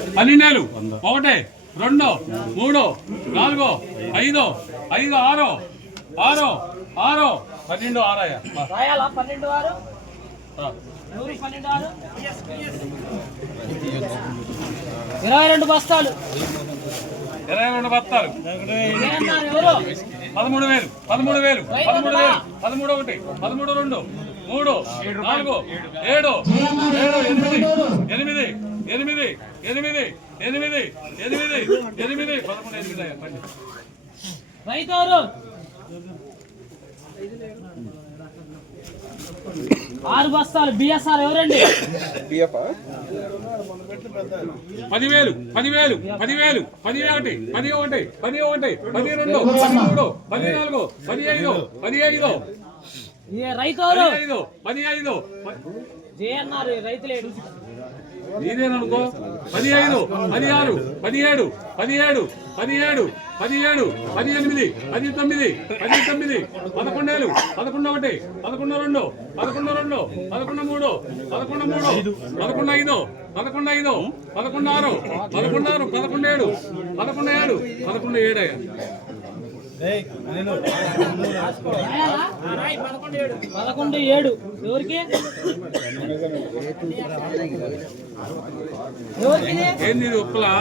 12 1 2 3 4 5 5 6 6 6 12 6 రాయాలా 12 6 12 6 22 బస్తాలు 22 బస్తాలు 13,000 13,000 13,000 13 1 13 2 3 4 7 8 రైతోరు 6 బస్తాలు బిఎస్ఆర్ ఎవరండి? 10,000 10,000 10,000 11 11 11 12 13 14 15 15 రైతోరు 15 జేఎన్ఆర్ రైతులేడు నీదేననుకో 15 16 17 17 17 17 18 19 19 11 11 11 2 11 2 11 3 11 3 11 5 11 6 11 6 11 7 11 7 11 7 ఎవరికి ఏంది ఉప్పులా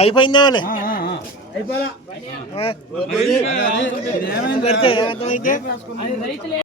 అయిపోయిందా రైతులే